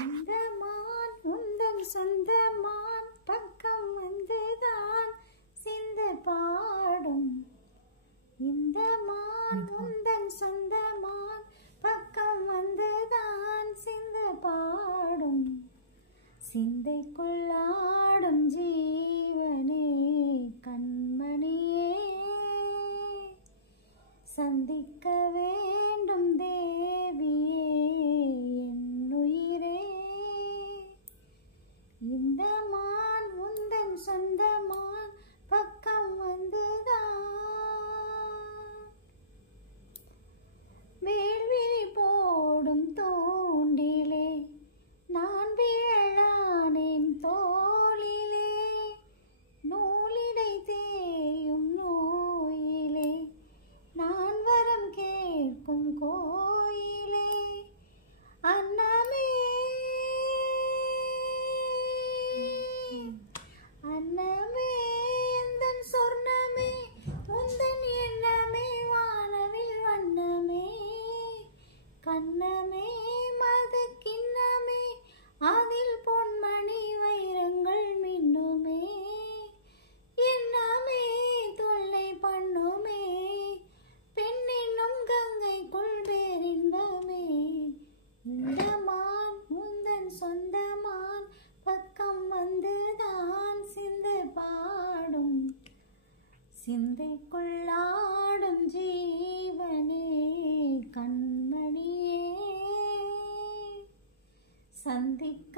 இந்த மான் உந்தன் சொந்த மான் பக்கம் வந்துதான் சிந்து பாடும். இந்த மான் உந்தன் சொந்த மான் பக்கம் வந்துதான் சிந்து பாடும். சிந்தைக்குள்ளாடும் ஜீவனே கண்மணியே, சந்திக்க வேண்டும் தேவியே என் உயிரே. இந்த மான் உந்தன் சொந்த மான் பக்கம் வந்துதான் வேள்விழி போடும் தோண்டிலே நான் விழலானேன் தோளிலே. நூலிடை தேயும் நோயிலே நான் வரம் கேட்கும் கோயிலே. அன்னமே அன்னமே எந்தன் சொர்ணமே உந்தன் எண்ணமே வானவில் வண்ணமே. கண்ணமே மது கிண்ணமே அதில் பொன்மணி வைரங்கள் மின்னுமே. எண்ணமே தொல்லை பண்ணுமே பெண்ணென்னும் கங்கைக்குள் பேரின்பமே. இந்த மான் உந்தன் சொந்த மான் பக்கம் வந்துதான் சிந்து பாடும். சிந்தைக்குள்ளாடும் ஜீவனே கண்மணியே, சந்திக்க